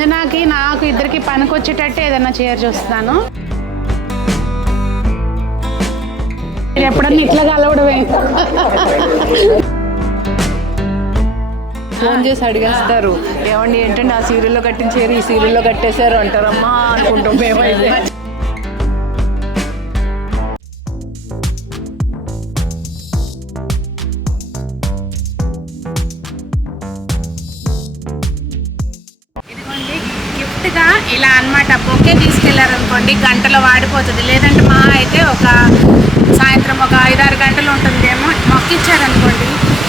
సంజనాకి నాకు ఇద్దరికి పనికొచ్చేటట్టు ఏదైనా చీర చూస్తాను. ఎప్పుడన్నా ఇట్లా కలవడమే. ఫోన్ చేసి అడిగేస్తారు, ఏమండి ఏంటంటే ఆ సీరియల్లో కట్టించారు, ఈ సీరియల్లో కట్టేశారు అంటారమ్మా అనుకుంటాం మేమైతే. గిఫ్ట్గా ఇలా అన్నమాట బొకే తీసుకెళ్లారనుకోండి గంటలో వాడిపోతుంది. లేదంటే మా అయితే ఒక సాయంత్రం ఒక 5-6 గంటలు ఉంటుందేమో. మొక్కిచ్చారనుకోండి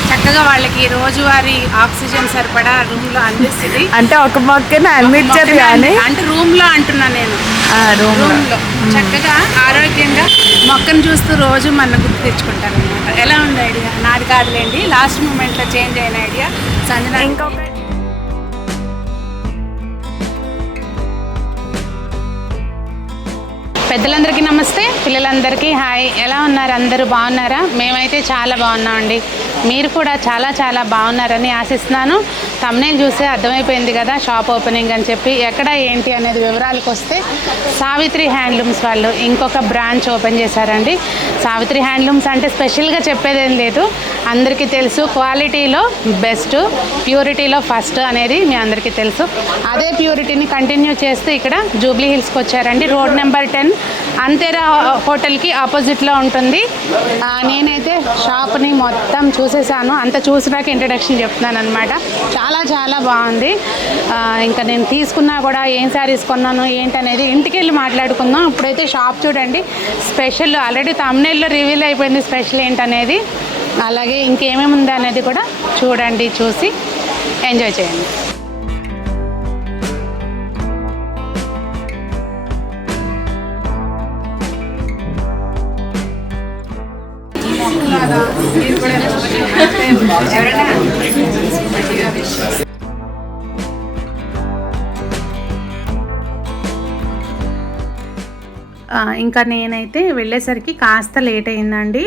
చక్కగా వాళ్ళకి రోజువారీ ఆక్సిజన్ సరిపడా రూమ్లో అందిస్తుంది. అంటే ఒక మొక్కనే అందించారు కానీ అంటే రూమ్లో అంటున్నా నేను, రూమ్లో చక్కగా ఆరోగ్యంగా మొక్కను చూస్తూ రోజు మన గుర్తు తెచ్చుకుంటారు అనమాట. ఎలా ఉంది ఐడియా? నాది కాదులేండి, లాస్ట్ మూమెంట్లో చేంజ్ అయిన ఐడియా సంజన. ఇంకొక పెద్దలందరికీ నమస్తే, పిల్లలందరికీ హాయ్. ఎలా ఉన్నారు? అందరూ బాగున్నారా? మేమైతే చాలా బాగున్నామండి. మీరు కూడా చాలా చాలా బాగున్నారని ఆశిస్తున్నాను. థంబ్నెయిల్ చూస్తే అర్థమైపోయింది కదా షాప్ ఓపెనింగ్ అని చెప్పి. ఎక్కడ ఏంటి అనేది వివరాలకు వస్తే సావిత్రి హ్యాండ్లూమ్స్ వాళ్ళు ఇంకొక బ్రాంచ్ ఓపెన్ చేశారండి. సావిత్రి హ్యాండ్లూమ్స్ అంటే స్పెషల్గా చెప్పేదేం లేదు, అందరికీ తెలుసు. క్వాలిటీలో బెస్ట్, ప్యూరిటీలో ఫస్ట్ అనేది మీ అందరికీ తెలుసు. అదే ప్యూరిటీని కంటిన్యూ చేస్తూ ఇక్కడ జూబ్లీ హిల్స్కి వచ్చారండి. రోడ్ నెంబర్ 10 అంతేరా హోటల్కి ఆపోజిట్లో ఉంటుంది. నేనైతే షాప్ని మొత్తం చూసేసాను. అంత చూసినాక ఇంట్రడక్షన్ చెప్తున్నాను అనమాట. చాలా చాలా బాగుంది. ఇంకా నేను తీసుకున్నా కూడా ఏం శారీస్ కొన్నాను ఏంటనేది ఇంటికి వెళ్ళి మాట్లాడుకుందాం. ఇప్పుడైతే షాప్ చూడండి. స్పెషల్ ఆల్రెడీ థంబ్నెయిల్లో రివీల్ అయిపోయింది స్పెషల్ ఏంటనేది. అలాగే ఇంకేమేమి ఉందా అనేది కూడా చూడండి, చూసి ఎంజాయ్ చేయండి. ఇంకా నేనైతే వెళ్ళేసరికి కాస్త లేట్ అయిందండి.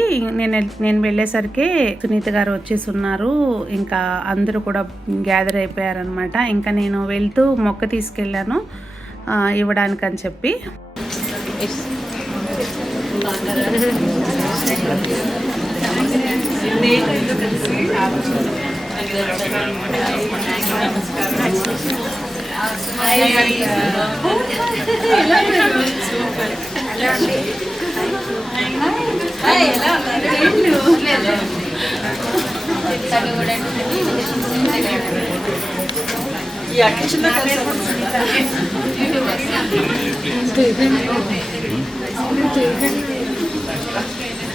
నేను వెళ్ళేసరికి సునీత గారు వచ్చేసి ఉన్నారు. ఇంకా అందరూ కూడా గ్యాదర్ అయిపోయారనమాట. ఇంకా నేను వెళ్తూ మొక్క తీసుకెళ్ళాను ఇవ్వడానికని చెప్పి.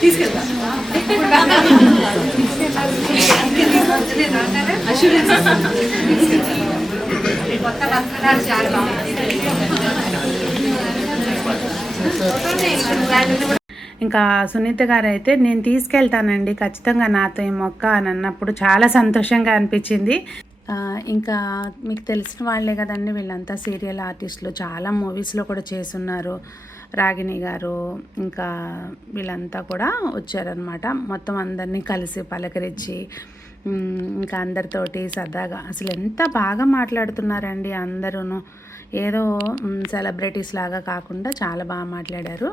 తీసుకెళ్తా ఇంకా సునీత గారు అయితే నేను తీసుకెళ్తానండి ఖచ్చితంగా నాతో ఈ మొక్క అని అన్నప్పుడు చాలా సంతోషంగా అనిపించింది. ఇంకా మీకు తెలిసిన వాళ్ళే కదండి, వీళ్ళంతా సీరియల్ ఆర్టిస్టులు, చాలా మూవీస్లో కూడా చేస్తున్నారు. రాగిణి గారు ఇంకా వీళ్ళంతా కూడా వచ్చారనమాట. మొత్తం అందరినీ కలిసి పలకరించి ఇంకా అందరితోటి సరదాగా అసలు ఎంత బాగా మాట్లాడుతున్నారండి అందరూ. ఏదో సెలబ్రిటీస్ లాగా కాకుండా చాలా బాగా మాట్లాడారు.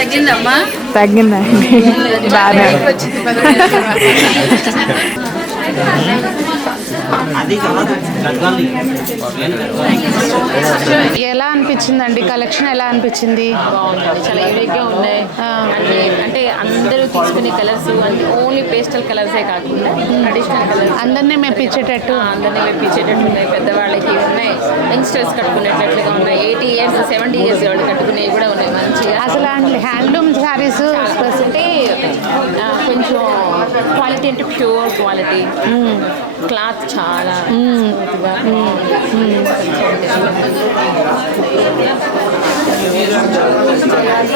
తగ్గిందమ్మా? తగ్గిందండి, బాగా. ఎలా అనిపించిందండి కలెక్షన్? ఎలా అనిపించింది? చాలా యూనిక్గా ఉన్నాయి. అంటే అందరూ తీసుకునే కలర్స్ ఓన్లీ పేస్టల్ కలర్సే కాకుండా ట్రెడిషనల్ కలర్స్ అందరినీ మెప్పించేటట్టు ఉన్నాయి. పెద్దవాళ్ళకి ఉన్నాయి, యంగ్స్టర్స్ కట్టుకునేటట్లుగా ఉన్నాయి. 80 years 70 years వాళ్ళు కట్టుకునేవి కూడా ఉన్నాయి. అసలు హ్యాండ్లూమ్ శారీస్ అంటే కొంచెం క్వాలిటీ అంటే ప్యూర్ క్వాలిటీ, క్లాత్ చాలా స్మూత్గా.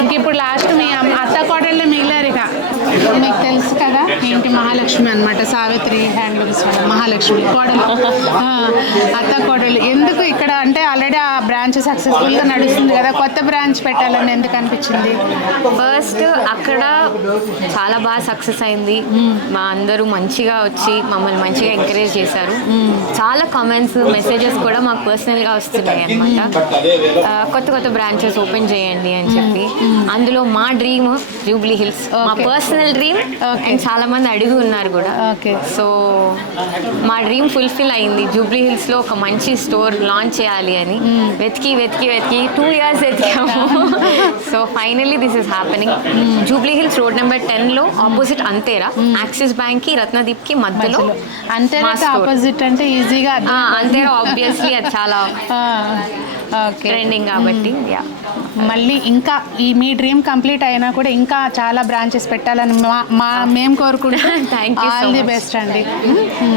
ఇంక ఇప్పుడు లాస్ట్ మీ అత్త కోడళ్ళే మిగిలారు ఇక. మీకు తెలుసు కదా ఏంటి మహాలక్ష్మి అనమాట, సావిత్రి హ్యాండ్లూమ్స్ మహాలక్ష్మి కోడలు. అత్త కోడలు ఎందుకు ఇక్కడ అంటే ఆల్రెడీ ఆ బ్రాంచ్ సక్సెస్ఫుల్గా నడుస్తుంది కదా, కొత్త బ్రాంచ్ పెట్టాలని ఎందుకు అనిపించింది? ఫస్ట్ అక్కడ చాలా బాగా సక్సెస్ అయింది. మా అందరూ మంచిగా వచ్చి మమ్మల్ని మంచిగా ఎంకరేజ్ చేశారు. చాలా కామెంట్స్ మెసేజెస్ కూడా మాకు పర్సనల్గా వస్తున్నాయి అనమాట, కొత్త కొత్త బ్రాంచెస్ ఓపెన్ చేయండి అని చెప్పి. అందులో మా డ్రీమ్ జూబ్లీ హిల్స్, మా పర్సనల్ డ్రీమ్. అండ్ చాలా మంది అడిగి ఉన్నారు కూడా. సో మా డ్రీమ్ ఫుల్ఫిల్ అయింది. జూబ్లీ హిల్స్ లో ఒక మంచి స్టోర్ లాంచ్ చేయాలి అని వెతికి 2 years వెతికాము. So finally this is happening. Jubilee Hills road number 10 లో ఆపోజిట్ అంతేరా, యాక్సిస్ బ్యాంక్ కి రత్నదీప్ కి మధ్యలో. అంతేరా ఆపోజిట్ అంటే ఈజీగా అంతేరా, ఆబ్వియస్లీ అది చాలా ట్రెండింగ్ కాబట్టి. మళ్ళీ ఇంకా ఈ మీ డ్రీమ్ కంప్లీట్ అయినా కూడా ఇంకా చాలా బ్రాంచెస్ పెట్టాలని మేము కోరుకుంటాం. ఆల్ ది బెస్ట్ అండి.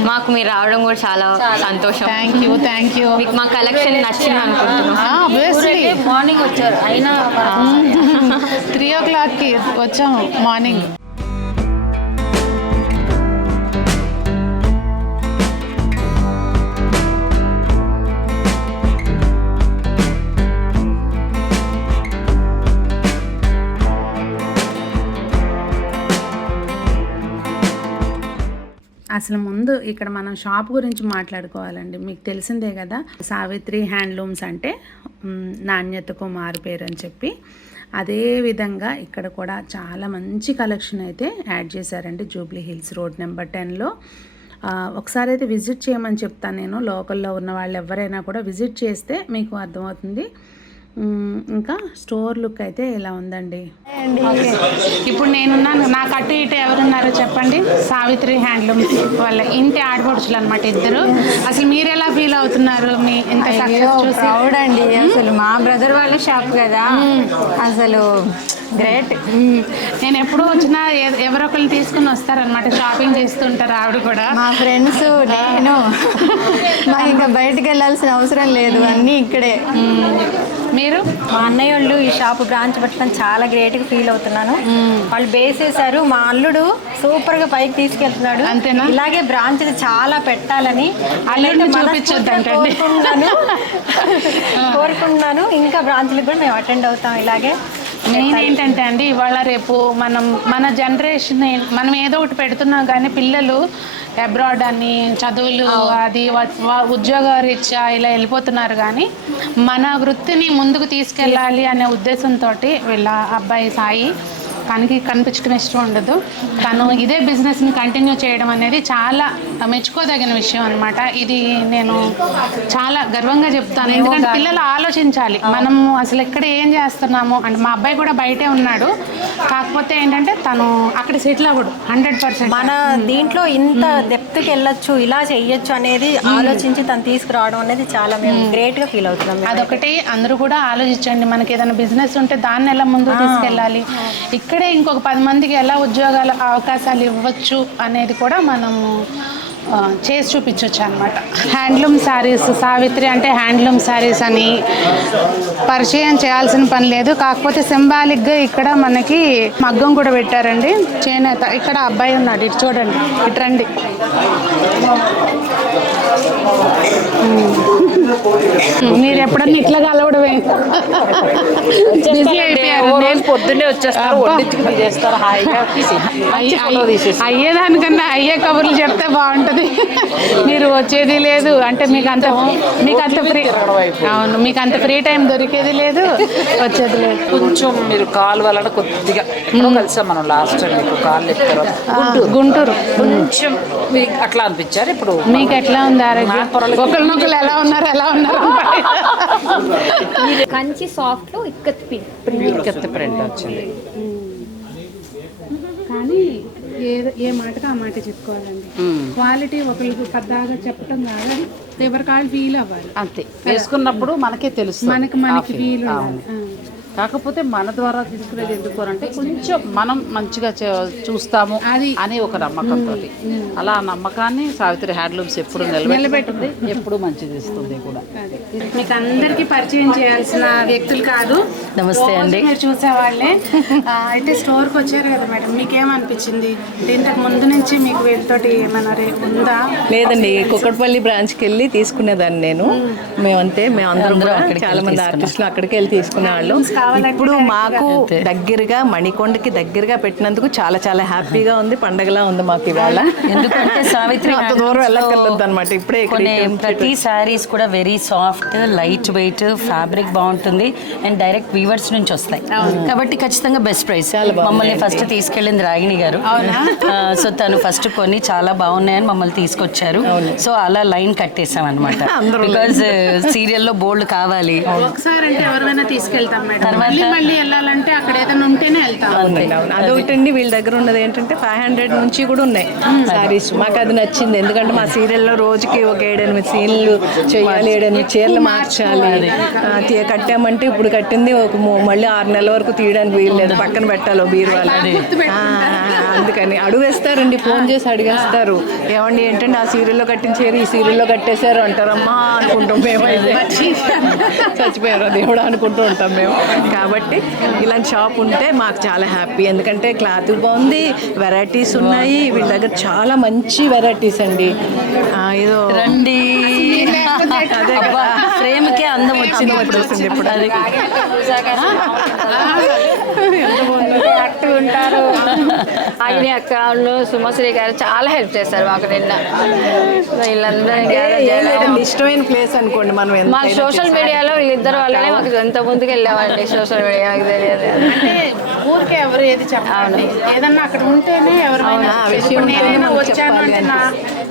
మాకు మీరు రావడం కూడా చాలా సంతోషం. Thank you. మీకు మా కలెక్షన్ నచ్చింది అనుకుంటున్నాం. మార్నింగ్ వచ్చారు అయినా 3 o'clockకి వచ్చాము మార్నింగ్. అసలు ముందు ఇక్కడ మనం షాప్ గురించి మాట్లాడుకోవాలండి. మీకు తెలిసిందే కదా సావిత్రి హ్యాండ్లూమ్స్ అంటే నాణ్యతకు మారుపేరు అని చెప్పి. అదే విధంగా ఇక్కడ కూడా చాలా మంచి కలెక్షన్ అయితే యాడ్ చేశారండి జూబ్లీ హిల్స్ రోడ్ నెంబర్ 10లో. ఒకసారి అయితే విజిట్ చేయమని చెప్తాను నేను. లోకల్లో ఉన్న వాళ్ళు ఎవరైనా కూడా విజిట్ చేస్తే మీకు అర్థమవుతుంది. ఇంకా స్టోర్ లుక్ అయితే ఇలా ఉందండి. ఓకే, ఇప్పుడు నేనున్నాను, నాకు అటు ఇటు ఎవరున్నారో చెప్పండి. సావిత్రి హ్యాండ్లూమ్స్ వాళ్ళ ఇంటి ఆడపడుచులు అనమాట ఇద్దరు. అసలు మీరు ఎలా ఫీల్ అవుతున్నారు మీ ఇంత సక్సెస్ చూసి? ప్రౌడ్ అండి. అసలు మా బ్రదర్ వాళ్ళ షాప్ కదా, అసలు గ్రేట్. నేను ఎప్పుడు వచ్చినా ఎవరో ఒకరిని తీసుకుని వస్తారనమాట, షాపింగ్ చేస్తుంటారు ఆవిడ కూడా. మా ఫ్రెండ్స్ నేను మాకు ఇంకా బయటకు వెళ్ళాల్సిన అవసరం లేదు, అన్నీ ఇక్కడే. మీరు? మా అన్నయ్య వాళ్ళు ఈ షాప్ బ్రాంచ్ పెట్టడం చాలా గ్రేట్గా ఫీల్ అవుతున్నాను. వాళ్ళు బేస్ చేశారు, మా అల్లుడు సూపర్గా పైకి తీసుకెళ్తున్నాడు. అంతేనా? ఇలాగే బ్రాంచ్లు చాలా పెట్టాలని అల్లుడిని చూపించొద్దంటండి కోరుకుంటున్నాను. ఇంకా బ్రాంచ్లకు కూడా మేము అటెండ్ అవుతాం ఇలాగే. మెయిన్ ఏంటంటే అండి, ఇవాళ రేపు మన జనరేషన్ మనం ఏదో ఒకటి పెడుతున్నాం కానీ పిల్లలు అబ్రాడ్ అని చదువులు అది ఉద్యోగ రీత్యా ఇలా వెళ్ళిపోతున్నారు. కానీ మన వృత్తిని ముందుకు తీసుకెళ్ళాలి అనే ఉద్దేశంతో వీళ్ళ అబ్బాయి సాయి తనకి కనిపించడం ఇష్టం ఉండదు. తను ఇదే బిజినెస్ని కంటిన్యూ చేయడం అనేది చాలా మెచ్చుకోదగిన విషయం అనమాట. ఇది నేను చాలా గర్వంగా చెప్తాను. ఎందుకంటే పిల్లలు ఆలోచించాలి, మనము అసలు ఎక్కడ ఏం చేస్తున్నాము అంటే. మా అబ్బాయి కూడా బయటే ఉన్నాడు, కాకపోతే ఏంటంటే తను అక్కడ సెటిల్ అవ్వడు 100%. మన దీంట్లో ఇంత డెప్త్కి వెళ్ళొచ్చు, ఇలా చెయ్యొచ్చు అనేది ఆలోచించి తను తీసుకురావడం అనేది చాలా మేము గ్రేట్గా ఫీల్ అవుతున్నాం. అదొకటి అందరూ కూడా ఆలోచించండి. మనకి ఏదైనా బిజినెస్ ఉంటే దాన్ని ఎలా ముందుకు తీసుకెళ్ళాలి, ఇక్కడే ఇంకొక 10 మందికి ఎలా ఉద్యోగాల అవకాశాలు ఇవ్వచ్చు అనేది కూడా మనము చేసి చూపించవచ్చు అనమాట. హ్యాండ్లూమ్ శారీస్, సావిత్రి అంటే హ్యాండ్లూమ్ శారీస్ అని పరిచయం చేయాల్సిన పని లేదు. కాకపోతే సింబాలిక్గా ఇక్కడ మనకి మగ్గం కూడా పెట్టారండి, చేనేత. ఇక్కడ అబ్బాయి ఉన్నాడు, ఇటు చూడండి, ఇటు రండి. మీరు ఎప్పుడన్నా ఇట్లా కలవడమే, బిజీ అయిపోయారు. పొద్దున్నే వచ్చేస్తారు, అయ్యేదానికన్నా అయ్యే కబుర్లు చెప్తే బాగుంటుంది. మీరు వచ్చేది లేదు అంటే మీకు అంత ఫ్రీ. అవును, మీకు అంత ఫ్రీ టైం దొరికేది లేదు, వచ్చేది లేదు. కొంచెం మీరు కాల్ వలన కొద్దిగా కలిసాం మనం లాస్ట్ మీకు కాల్ గుంటూరు. కొంచెం మీకు అట్లా అనిపించారు. ఇప్పుడు మీకు ఎట్లా ఉంది ఆరోగ్యం? ఒకరినొకరు ఎలా ఉన్నారు కంచి సాఫ్ట్ లో ఇక్కత్ ప్రింట్ వచ్చింది. కానీ ఏ మాటగా ఆ మాట చెప్పుకోవాలండి. క్వాలిటీ ఒకరికి పెద్దగా చెప్పటం కాదు, అది ఎవరి కాళ్ళు ఫీల్ అవ్వాలి. అంతే, వేసుకున్నప్పుడు మనకే తెలుసు, మనకి ఫీల్ ఉండాలి. కాకపోతే మన ద్వారా తీసుకునేది ఎందుకు అంటే కొంచెం మనం మంచిగా చూస్తాము అని ఒక నమ్మకంతో, అలా ఆ నమ్మకాన్ని సావిత్రి హ్యాండ్లూమ్స్ ఎప్పుడు నిలబెట్టుకుంది, ఎప్పుడు మంచిది ఇస్తుంది కూడా. మీకు అందరికీ పరిచయం చేయాల్సిన వ్యక్తులు కాదు, నమస్తే అండి. మీరు చూసేవాళ్ళే. అయితే స్టోర్కి వచ్చారు కదా మేడం, మీకేమనిపించింది? ఇంతకు ముందు నుంచి మీకు వీళ్ళతోటి ఏమైనా ఉందా? లేదండి, కుక్కడపల్లి బ్రాంచ్కి వెళ్ళి తీసుకునేదాన్ని నేను. మేమందరం కూడా చాలా మంది ఆర్టిస్టులు అక్కడికి వెళ్ళి తీసుకునేవాళ్ళు. ఇప్పుడు మాకు దగ్గరగా మణికొండకి దగ్గరగా పెట్టినందుకు చాలా చాలా హ్యాపీగా ఉంది, పండగలా ఉంది మాకు ఇవాళ. ఎందుకంటే సావిత్రి అంత దూరం వెళ్ళక్కర్లేదు అనమాట. ఇప్పుడే ప్రతి శారీస్ కూడా very soft, light weight, fabric బాగుంటుంది అండ్ డైరెక్ట్ వీవర్స్ నుంచి వస్తాయి కాబట్టి ఖచ్చితంగా బెస్ట్ ప్రైస్. మమ్మల్ని ఫస్ట్ తీసుకెళ్ళింది రాగిణి గారు. సో తను ఫస్ట్ కొన్ని చాలా బాగున్నాయని మమ్మల్ని తీసుకొచ్చారు. సో అలా లైన్ కట్టేసాం అనమాట. బికాజ్ సీరియల్లో బోల్డ్ కావాలి. ఒకసారి అంటే ఎవరైనా తీసుకెళ్తాం మేడం, మళ్ళీ వెళ్ళాలంటే అక్కడ ఏదైనా ఉంటేనే వెళ్తాం. అదొకటండి. వీళ్ళ దగ్గర ఉన్నది ఏంటంటే 500 నుంచి కూడా ఉన్నాయి సారీస్. మాకు అది నచ్చింది, ఎందుకంటే మా సీరియల్లో రోజుకి ఒక 7-8 సీన్లు చేయాలి, 7-8 చీరలు మార్చాలి. కట్టామంటే ఇప్పుడు కట్టింది మళ్ళీ 6 నెలల వరకు తీయడానికి వీలు లేదు, పక్కన పెట్టాలి బీరువాలో. అందుకని అడుగేస్తారండి, ఫోన్ చేసి అడిగేస్తారు, ఏమండి ఏంటంటే ఆ సీరియల్లో కట్టించారు, ఈ సీరియల్లో కట్టేశారు అంటారమ్మా అనుకుంటాం మేమైతే. చచ్చిపోయారు దేవుడు అనుకుంటూ ఉంటాం మేము. కాబట్టి ఇలాంటి షాప్ ఉంటే మాకు చాలా హ్యాపీ, ఎందుకంటే క్లాత్ బాగుంది, వెరైటీస్ ఉన్నాయి వీళ్ళ దగ్గర, చాలా మంచి వెరైటీస్ అండి. ఏదో రండి, ప్రేమకే అందం వచ్చింది ఇప్పుడు. అది ఉంటారు. అగ్ని అక్క వాళ్ళు సుమశ్రీ గారు చాలా హెల్ప్ చేస్తారు మాకు. నిన్న వీళ్ళందరూ ఇష్టమైన ప్లేస్ అనుకోండి. మనం మా సోషల్ మీడియాలో వీళ్ళిద్దరు వల్లనే మాకు ఎంత ముందుకు వెళ్ళామండి. సోషల్ మీడియా నాకు తెలియదు అంటే ఊరికే ఎవరు ఏది చెప్పాలి, ఏదన్నా అక్కడ ఉంటేనే ఎవరైనా వచ్చాను అంటే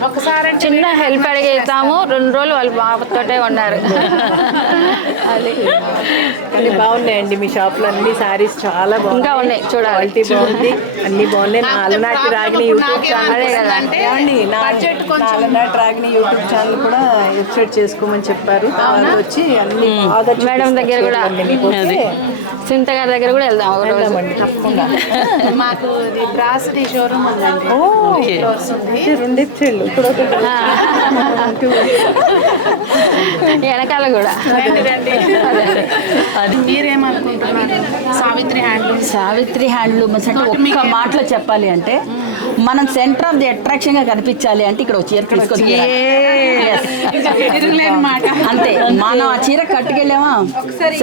ఒకసారి చిన్న హెల్ప్ అడిగేస్తాము, 2 రోజులు వాళ్ళు బాబుతోటే ఉన్నారు. అది బాగున్నాయండి మీ షాప్లో అన్ని సారీస్ చాలా బాగున్నాయి. ఇంకా ఉన్నాయి చూడాలి, క్వాలిటీ బాగుంది, అన్ని బాగున్నాయి. నా అలనాటి రాగిణి యూట్యూబ్ ఛానల్ నాలనాటి రాగిణి యూట్యూబ్ ఛానల్ కూడా వెబ్సైట్ చేసుకోమని చెప్పారు. తర్వాత వచ్చి అన్ని మేడం దగ్గర కూడా, సింత గారి దగ్గర కూడా వెళ్దామండి తప్పకుండా. మాకు బ్రాస్ది షోరూమ్ ఉందండి. రెండిచ్చేళ్ళు వెనకాల కూడా. అది మీరేమనుకుంటున్నారు? సావిత్రి హ్యాండ్లూమ్స్ అంటే ఒక్క మాటలో చెప్పాలి అంటే మనం సెంటర్ ఆఫ్ ది అట్రాక్షన్ గా కనిపించాలి అంటే ఇక్కడ ఒక చీర తీసుకొచ్చి అంతే. మనం ఆ చీర కట్టుకెళ్ళామా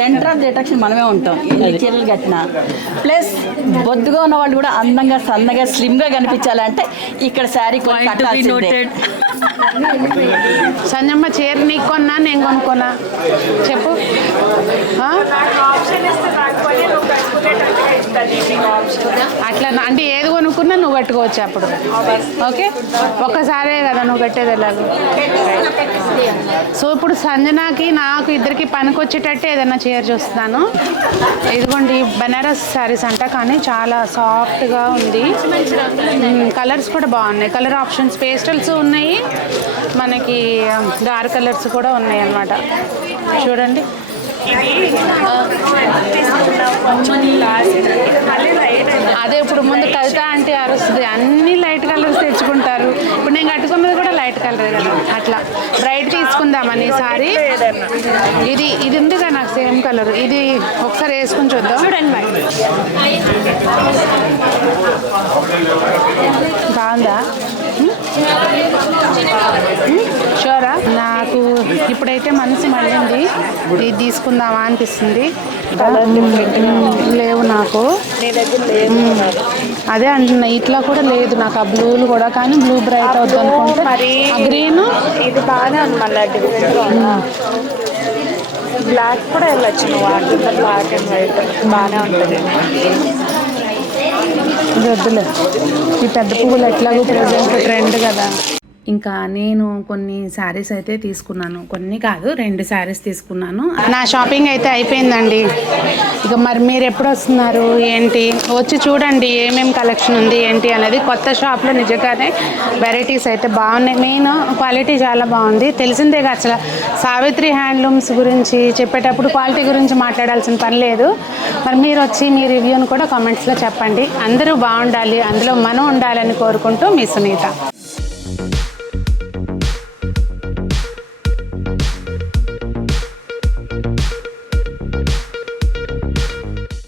సెంటర్ ఆఫ్ ది అట్రాక్షన్ మనమే ఉంటాం. ఎన్ని చీరలు కట్టినా ప్లస్ బొద్దుగా ఉన్న వాళ్ళు కూడా అందంగా సన్నగా స్లిమ్ గా కనిపించాలి అంటే ఇక్కడ శారీ కొని కట్టాల్సిందే. సంజమ్మ చీర నీకు కొన్నా నేను కొనుక్కోనా చెప్పు? అట్లా అంటే ఏది కొనుక్కున్నా నువ్వు కట్టుకోవచ్చు అప్పుడు. ఓకే, ఒక్కసారే కదా నువ్వు కట్టేది ఎలాగో. సో ఇప్పుడు సంజనాకి నాకు ఇద్దరికి పనికొచ్చేటట్టు ఏదైనా చీర చూస్తున్నాను. ఇదిగోండి బనారస్ శారీస్ అంట, కానీ చాలా సాఫ్ట్గా ఉంది. కలర్స్ కూడా బాగున్నాయి, కలర్ ఆప్షన్స్ పేస్టల్స్ ఉన్నాయి, మనకి డార్క్ కలర్స్ కూడా ఉన్నాయి అన్నమాట. చూడండి, అదే ఇప్పుడు ముందు కవిత అంటే అరుస్తుంది, అన్ని లైట్ కలర్స్ తెచ్చుకుంటారు. ఇప్పుడు నేను కట్టుకున్నది కూడా లైట్ కలర్ కదా, అట్లా బ్రైట్ తీసుకుందామని ఈసారి. ఇది ఉంది కదా నాకు సేమ్ కలర్, ఇది ఒకసారి వేసుకుని చూద్దాం. చూడండి బాగుందా? షూరా? నాకు ఇప్పుడైతే మనసు మళ్ళింది, ఇది తీసుకుందామా అనిపిస్తుంది. లేవు నాకు, అదే అంటున్నా ఇట్లా కూడా లేదు నాకు ఆ బ్లూలు కూడా, కానీ బ్లూ బ్రైట్ అవుతుంది అనుకుంటే. గ్రీన్ ఇది బాగానే ఉంది, మళ్ళీ బ్లాక్ కూడా వెళ్ళొచ్చు నువ్వు. వాటిలో బ్లాక్ అండ్ వైట్ బాగానే ఉంటుంది. ఇది వద్దులే, ఈ పెద్ద పువ్వులు ఎట్లాగో ప్రజెంట్ ట్రెండ్ కదా. ఇంకా నేను కొన్ని శారీస్ అయితే తీసుకున్నాను, కొన్ని కాదు 2 శారీస్ తీసుకున్నాను. నా షాపింగ్ అయితే అయిపోయిందండి. ఇక మరి మీరు ఎప్పుడు వస్తున్నారు ఏంటి, వచ్చి చూడండి ఏమేమి కలెక్షన్ ఉంది ఏంటి అనేది. కొత్త షాప్లో నిజంగానే వెరైటీస్ అయితే బాగున్నాయి, మెయిన్ క్వాలిటీ చాలా బాగుంది. తెలిసిందే కదా అసలు సావిత్రి హ్యాండ్లూమ్స్ గురించి చెప్పేటప్పుడు క్వాలిటీ గురించి మాట్లాడాల్సిన పని లేదు. మరి మీరు వచ్చి మీ రివ్యూని కూడా కామెంట్స్లో చెప్పండి. అందరూ బాగుండాలి, అందులో మనం ఉండాలని కోరుకుంటూ మీ సునీత.